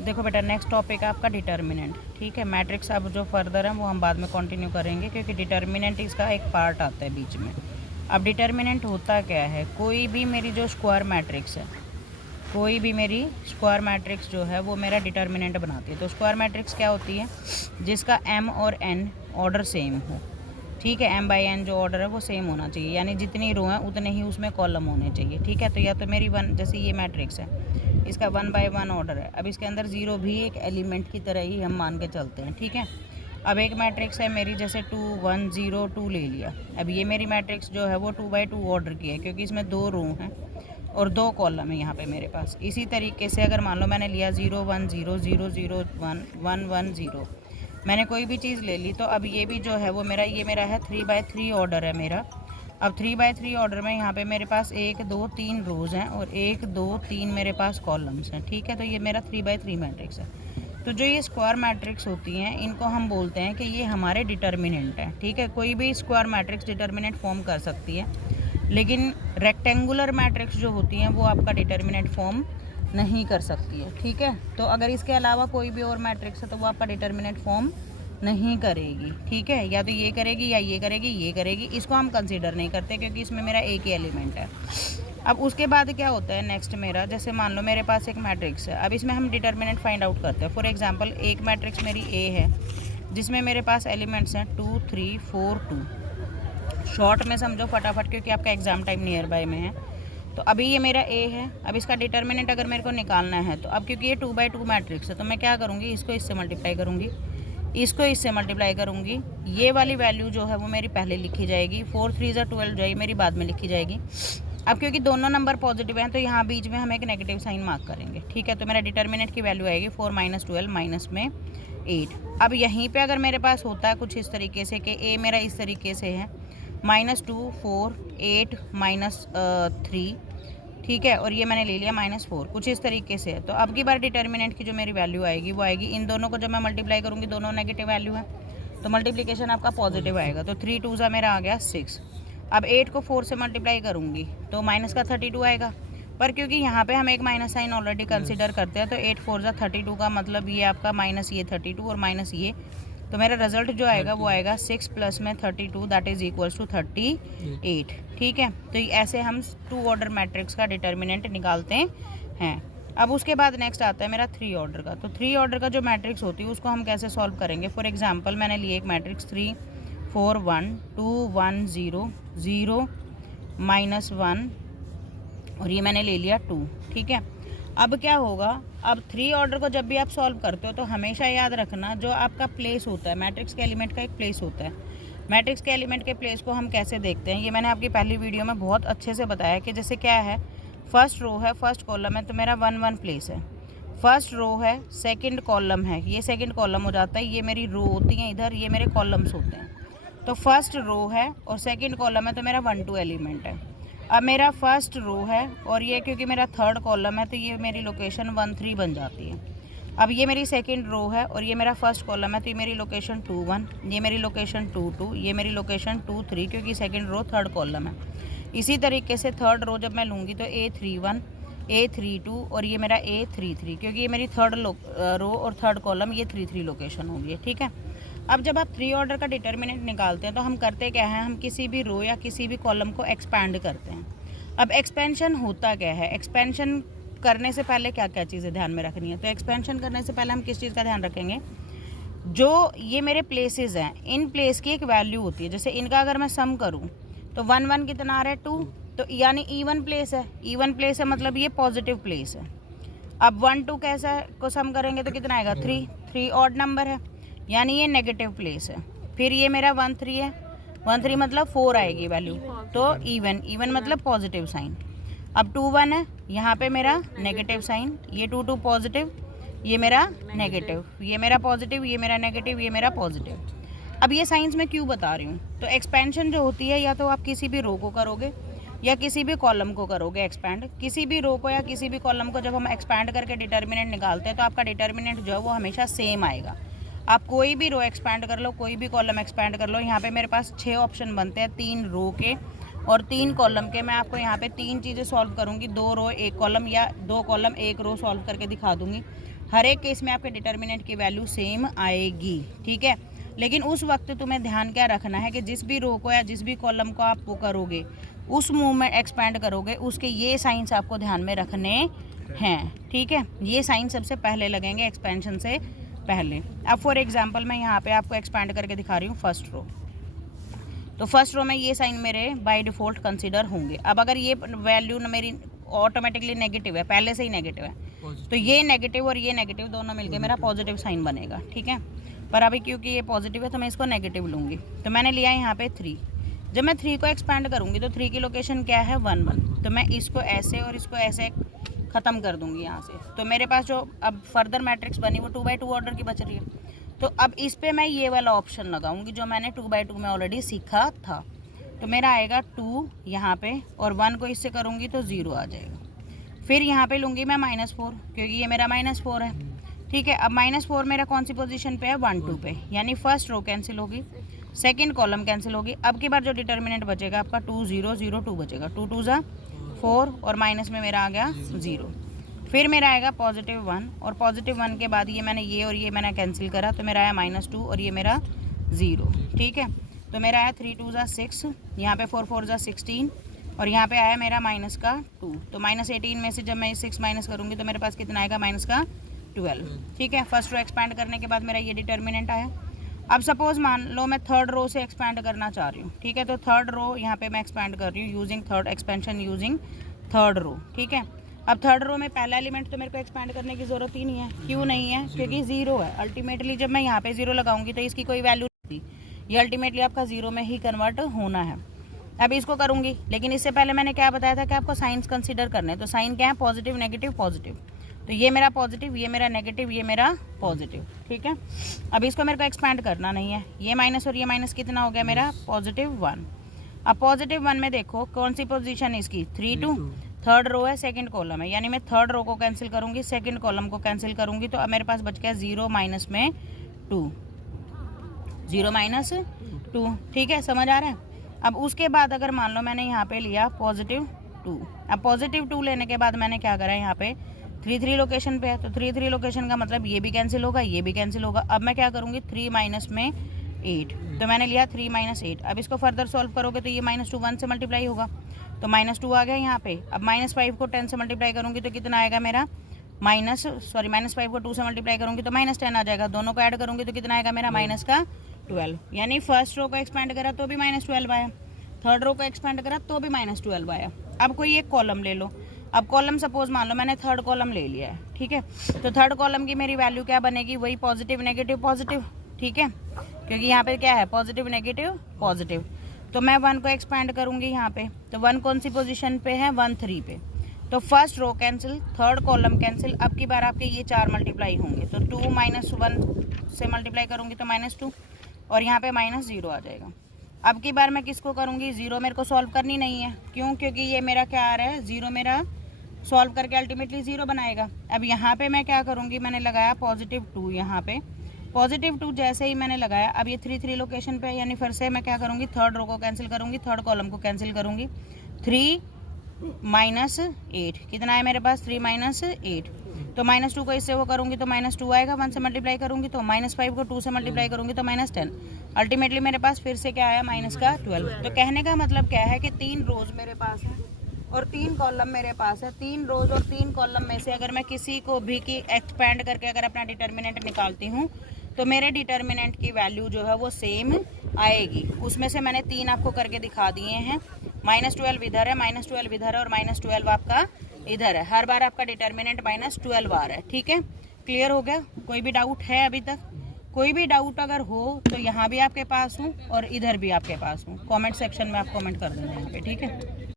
देखो बेटा, next topic है आपका डिटर्मिनेंट। ठीक है, मैट्रिक्स अब जो फर्दर है वो हम बाद में कंटिन्यू करेंगे, क्योंकि डिटर्मिनेंट इसका एक पार्ट आता है बीच में। अब डिटर्मिनेंट होता क्या है, कोई भी मेरी जो स्क्वायर मैट्रिक्स है, कोई भी मेरी स्क्वायर मैट्रिक्स जो है वो मेरा डिटर्मिनेंट बनाती है। तो स्क्वायर मैट्रिक्स क्या होती है, जिसका m और n ऑर्डर सेम हो। ठीक है, m/n जो ऑर्डर है वो सेम होना चाहिए, यानी जितनी रो हैं उतने ही उसमें कॉलम होने चाहिए। ठीक है, तो या तो मेरी वन, जैसे ये मैट्रिक्स है, इसका 1/1 ऑर्डर है। अब इसके अंदर 0 भी एक एलिमेंट की तरह ही हम मान के चलते हैं। ठीक है, अब एक मैट्रिक्स है मेरी, जैसे 2 1 0 2 ले लिया। अब ये मेरी मैट्रिक्स जो है वो 2/2 ऑर्डर की है, क्योंकि इसमें 2 रो हैं और 2 कॉलम है यहाँ पे मेरे पास। इसी तरीके से अगर मान लो मैंने लिया 0 1 0 0 0 1 1 1 0, मैंने कोई भी चीज़ ले ली, तो अब ये भी जो है वो मेरा, ये मेरा है 3/3 ऑर्डर है मेरा। अब 3/3 ऑर्डर में यहाँ पे मेरे पास 1 2 3 रोज़ हैं और 1 2 3 मेरे पास कॉलम्स हैं। ठीक है, तो ये मेरा 3/3 मैट्रिक्स है। तो जो ये स्क्वायर मैट्रिक्स होती हैं, इनको हम बोलते हैं कि ये हमारे डिटर्मिनेंट हैं। ठीक है, कोई भी स्क्वायर मैट्रिक्स डिटर्मिनेंट फॉर्म कर सकती है, लेकिन रेक्टेंगुलर मैट्रिक्स जो होती हैं वो आपका डिटर्मिनेंट फॉर्म नहीं कर सकती है। ठीक है, तो अगर इसके अलावा कोई भी और मैट्रिक्स है तो वो आपका डिटर्मिनेंट फॉर्म नहीं करेगी। ठीक है, या तो ये करेगी या ये करेगी, ये करेगी, इसको हम कंसीडर नहीं करते क्योंकि इसमें मेरा एक ही एलिमेंट है। अब उसके बाद क्या होता है नेक्स्ट मेरा, जैसे मान लो मेरे पास एक मैट्रिक्स है, अब इसमें हम डिटर्मिनेंट फाइंड आउट करते हैं। फॉर एग्जांपल एक मैट्रिक्स मेरी ए है, जिसमें मेरे पास एलिमेंट्स हैं 2 3 4 2। शॉर्ट में समझो फटाफट, क्योंकि आपका एग्ज़ाम टाइम नियर बाय में है। तो अभी ये मेरा ए है। अब इसका डिटर्मिनेंट अगर मेरे को निकालना है, तो अब क्योंकि ये 2/2 मैट्रिक्स है, तो मैं क्या करूँगी, इसको इससे मल्टीप्लाई करूँगी, इसको इससे मल्टीप्लाई करूँगी। ये वाली वैल्यू जो है वो मेरी पहले लिखी जाएगी, 4 3 12 जो है मेरी बाद में लिखी जाएगी। अब क्योंकि दोनों नंबर पॉजिटिव हैं, तो यहाँ बीच में हम एक नेगेटिव साइन मार्क करेंगे। ठीक है, तो मेरा डिटर्मिनेंट की वैल्यू आएगी 4 - 12 माइनस में 8। अब यहीं पे अगर मेरे पास होता है कुछ इस तरीके से कि ए मेरा इस तरीके से है, -2 4 8 -3। ठीक है, और ये मैंने ले लिया -4, कुछ इस तरीके से है। तो अब की बार डिटर्मिनेंट की जो मेरी वैल्यू आएगी वो आएगी, इन दोनों को जब मैं मल्टीप्लाई करूँगी, दोनों नेगेटिव वैल्यू है, तो मल्टीप्लिकेशन आपका पॉजिटिव आएगा। तो 3 2 मेरा आ गया 6। अब 8 को 4 से मल्टीप्लाई करूँगी तो माइनस का 32 आएगा, पर क्योंकि यहाँ पे हम एक माइनस साइन ऑलरेडी कंसिडर करते हैं, तो 8 4 32 का मतलब ये आपका माइनस ये 32 और माइनस ये, तो मेरा रिजल्ट जो आएगा वो आएगा 6 प्लस में 32, दैट इज इक्वल्स टू 38। ठीक है, तो ऐसे हम 2 ऑर्डर मैट्रिक्स का डिटर्मिनेंट निकालते हैं। अब उसके बाद नेक्स्ट आता है मेरा 3 ऑर्डर का। तो 3 ऑर्डर का जो मैट्रिक्स होती है उसको हम कैसे सॉल्व करेंगे। फॉर एग्जांपल मैंने लिए एक मैट्रिक्स 3 4 1 2 1 0 0 -1 और ये मैंने ले लिया 2। ठीक है, अब क्या होगा, अब 3 ऑर्डर को जब भी आप सॉल्व करते हो तो हमेशा याद रखना, जो आपका प्लेस होता है मैट्रिक्स के एलिमेंट का एक प्लेस होता है। मैट्रिक्स के एलिमेंट के प्लेस को हम कैसे देखते हैं, ये मैंने आपकी पहली वीडियो में बहुत अच्छे से बताया कि जैसे क्या है, फर्स्ट रो है, फर्स्ट कॉलम है, तो मेरा 1 1 प्लेस है। फर्स्ट रो है, सेकंड कॉलम है, ये सेकंड कॉलम हो जाता है, ये मेरी रो होती है इधर, ये मेरे कॉलम्स होते हैं। तो फर्स्ट रो है और सेकंड कॉलम है, तो मेरा 1 2 एलिमेंट है। अब मेरा फर्स्ट रो है और ये क्योंकि मेरा थर्ड कॉलम है, तो ये मेरी लोकेशन 1 3 बन जाती है। अब ये मेरी सेकंड रो है और ये मेरा फर्स्ट कॉलम है, तो ये मेरी लोकेशन 2 1, ये मेरी लोकेशन 2 2, ये मेरी लोकेशन 2 3, क्योंकि सेकंड रो थर्ड कॉलम है। इसी तरीके से थर्ड रो जब मैं लूँगी तो A31 A32 और ये मेरा A33, क्योंकि ये मेरी थर्ड रो और थर्ड कॉलम ये 3 3 लोकेशन होगी। ठीक है, अब जब आप 3 ऑर्डर का डिटर्मिनेंट निकालते हैं तो हम करते क्या है, हम किसी भी रो या किसी भी कॉलम को एक्सपैंड करते हैं। अब एक्सपेंशन होता क्या है, एक्सपेंशन करने से पहले क्या क्या चीज़ें ध्यान में रखनी है। तो एक्सपेंशन करने से पहले हम किस चीज़ का ध्यान रखेंगे, जो ये मेरे प्लेसेस हैं, इन प्लेस की एक वैल्यू होती है। जैसे इनका अगर मैं सम करूँ तो 1 1 कितना आ रहा है 2, तो यानी इवन प्लेस है। इवन प्लेस है मतलब ये पॉजिटिव प्लेस है। अब 1 2 कैसा को सम करेंगे तो कितना आएगा 3 3 ऑड नंबर है, यानी ये नेगेटिव प्लेस है। फिर ये मेरा 1 3 है, 1 3 मतलब 4 आएगी वैल्यू, तो इवन, इवन मतलब पॉजिटिव साइन। अब 2 1 है, यहाँ पे मेरा नेगेटिव साइन, ये 2 2 पॉजिटिव, ये मेरा नेगेटिव, ये मेरा पॉजिटिव, ये मेरा नेगेटिव, ये मेरा पॉजिटिव। अब ये साइंस में क्यों बता रही हूँ, तो एक्सपेंशन जो होती है, या तो आप किसी भी रो को करोगे या किसी भी कॉलम को करोगे एक्सपैंड। किसी भी रो को या किसी भी कॉलम को जब हम एक्सपैंड करके डिटर्मिनेंट निकालते हैं तो आपका डिटर्मिनेंट जो है वो हमेशा सेम आएगा। आप कोई भी रो एक्सपैंड कर लो, कोई भी कॉलम एक्सपैंड कर लो। यहाँ पे मेरे पास 6 ऑप्शन बनते हैं, 3 रो के और 3 कॉलम के। मैं आपको यहाँ पे 3 चीज़ें सॉल्व करूँगी, 2 रो 1 कॉलम या 2 कॉलम 1 रो सॉल्व करके दिखा दूँगी। हर एक केस में आपके डिटर्मिनेंट की वैल्यू सेम आएगी, ठीक है। लेकिन उस वक्त तुम्हें ध्यान क्या रखना है कि जिस भी रो को या जिस भी कॉलम को आप वो करोगे, उस मूव में एक्सपैंड करोगे, उसके ये साइंस आपको ध्यान में रखने हैं, ठीक है। ये साइन सबसे पहले लगेंगे एक्सपेंशन से पहले। अब फॉर एग्जांपल मैं यहाँ पे आपको एक्सपैंड करके दिखा रही हूँ फर्स्ट रो। तो फर्स्ट रो में ये साइन मेरे बाय डिफ़ॉल्ट कंसीडर होंगे। अब अगर ये वैल्यू मेरी ऑटोमेटिकली नेगेटिव है, पहले से ही नेगेटिव है, तो ये नेगेटिव और ये नेगेटिव दोनों मिलके मेरा पॉजिटिव साइन बनेगा, ठीक है। पर अभी क्योंकि ये पॉजिटिव है तो मैं इसको नेगेटिव लूँगी। तो मैंने लिया यहाँ पे 3। जब मैं 3 को एक्सपैंड करूँगी तो 3 की लोकेशन क्या है 1 1, तो मैं इसको ऐसे और इसको ऐसे ख़त्म कर दूँगी यहाँ से। तो मेरे पास जो अब फर्दर मैट्रिक्स बनी वो 2x2 ऑर्डर की बच रही है। तो अब इस पर मैं ये वाला ऑप्शन लगाऊंगी जो मैंने 2x2 में ऑलरेडी सीखा था। तो मेरा आएगा 2 यहाँ पे, और 1 को इससे करूँगी तो 0 आ जाएगा। फिर यहाँ पे लूँगी मैं -4, क्योंकि ये मेरा -4 है, ठीक है। अब -4 मेरा कौन सी पोजीशन पे है 1 2 पे, यानी फर्स्ट रो कैंसिल होगी, सेकंड कॉलम कैंसिल होगी। अब की बार जो डिटर्मिनेंट बचेगा आपका 2 0 0 2 बचेगा। 2 2 ज़ा 4 और माइनस में मेरा आ गया 0। फिर मेरा आएगा +1, और +1 के बाद ये मैंने ये और ये मैंने कैंसिल करा तो मेरा आया -2 और ये मेरा 0, ठीक है। तो मेरा आया 3 2 ज़ा 6, यहाँ पे 4 4 ज़ा 16, और यहाँ पे आया मेरा -2। तो -18 में से जब मैं 6 माइनस करूँगी तो मेरे पास कितना आएगा -12, ठीक है। फर्स्ट रो एक्सपैंड करने के बाद मेरा ये डिटर्मिनेंट आया। अब सपोज मान लो मैं थर्ड रो से एक्सपैंड करना चाह रही हूँ, ठीक है। तो थर्ड रो यहाँ पे मैं एक्सपैंड कर रही हूँ using third expansion using third row, ठीक है। अब थर्ड रो में पहला एलिमेंट तो मेरे को एक्सपैंड करने की ज़रूरत ही नहीं है। क्यों नहीं है? क्योंकि 0 है। अल्टीमेटली जब मैं यहाँ पे 0 लगाऊंगी तो इसकी कोई वैल्यू नहीं थी, ये अल्टीमेटली आपका 0 में ही कन्वर्ट होना है। अब इसको करूँगी, लेकिन इससे पहले मैंने क्या बताया था कि आपको साइंस कंसिडर करने। तो साइन क्या है? Positive negative positive. तो ये मेरा पॉजिटिव, ये मेरा नेगेटिव, ये मेरा पॉजिटिव, ठीक है। अब इसको मेरे को एक्सपैंड करना नहीं है। ये माइनस और ये माइनस कितना हो गया मेरा? +1। अब +1 में देखो कौन सी पोजीशन है इसकी? 3 2, थर्ड रो है, सेकंड कॉलम है, यानी मैं थर्ड रो को कैंसिल करूंगी, सेकंड कॉलम को कैंसिल करूंगी, तो अब मेरे पास बच गया 0 - 2, 0 - 2, ठीक है। समझ आ रहा है? अब उसके बाद अगर मान लो मैंने यहाँ पे लिया +2, अब +2 लेने के बाद मैंने क्या करा, यहाँ पे 3 3 लोकेशन पे है, तो 3 3 लोकेशन का मतलब ये भी कैंसिल होगा, ये भी कैंसिल होगा। अब मैं क्या करूँगी? 3 - 8, तो मैंने लिया 3 - 8। अब इसको फर्दर सॉल्व करोगे तो ये -2 1 से मल्टीप्लाई होगा, तो -2 आ गया यहाँ पे। अब -5 को 10 से मल्टीप्लाई करूँगी तो कितना आएगा मेरा? -5 को 2 से मल्टीप्लाई करूँगी तो -10 आ जाएगा। दोनों को ऐड करूँगी तो कितना आएगा मेरा? -12। यानी फर्स्ट रो को एक्सपैंड करा तो भी -12 आया, थर्ड रो को एक्सपैंड करा तो भी -12 आया। अब कोई एक कॉलम ले लो। अब कॉलम सपोज मान लो मैंने थर्ड कॉलम ले लिया है, ठीक है। तो थर्ड कॉलम की मेरी वैल्यू क्या बनेगी? वही पॉजिटिव नेगेटिव पॉजिटिव, ठीक है, क्योंकि यहाँ पे क्या है? Positive negative positive. तो मैं 1 को एक्सपैंड करूँगी यहाँ पे, तो 1 कौन सी पोजीशन पे है? 1 3 पे। तो first row cancel, third column cancel. अब की बार आपके ये 4 मल्टीप्लाई होंगे, तो 2 - 1 से मल्टीप्लाई करूँगी तो -2, और यहाँ पे -0 आ जाएगा। अब की बार मैं किसको करूँगी? 0 मेरे को सॉल्व करनी नहीं है। क्यों? क्योंकि ये मेरा क्या आ रहा है? 0 मेरा सॉल्व करके अल्टीमेटली 0 बनाएगा। अब यहाँ पे मैं क्या करूँगी? मैंने लगाया +2 यहाँ पे, +2 जैसे ही मैंने लगाया, अब ये 3 3 लोकेशन पे, यानी फिर से मैं क्या करूँगी? थर्ड रो को कैंसिल करूँगी, थर्ड कॉलम को कैंसिल करूँगी। 3 - 8 कितना है मेरे पास? 3 - 8। तो -2 को इससे वो करूँगी तो -2 आएगा, 1 से मल्टीप्लाई करूँगी तो -5 को 2 से मल्टीप्लाई करूँगी तो -10। अल्टीमेटली मेरे पास फिर से क्या आया? -12। तो कहने का मतलब क्या है कि 3 रोज मेरे पास है और 3 कॉलम मेरे पास है। 3 रोज और 3 कॉलम में से अगर मैं किसी को भी की एक्सपैंड करके अगर अपना डिटर्मिनेंट निकालती हूँ तो मेरे डिटर्मिनेंट की वैल्यू जो है वो सेम आएगी। उसमें से मैंने 3 आपको करके दिखा दिए हैं। -12 इधर है, -12 इधर है, और -12 आपका इधर है। हर बार आपका डिटर्मिनेंट -12 आ रहा है, ठीक है। क्लियर हो गया? कोई भी डाउट है अभी तक? कोई भी डाउट अगर हो तो यहाँ भी आपके पास हूँ और इधर भी आपके पास हूँ। कमेंट सेक्शन में आप कमेंट कर देना यहाँ पे, ठीक है।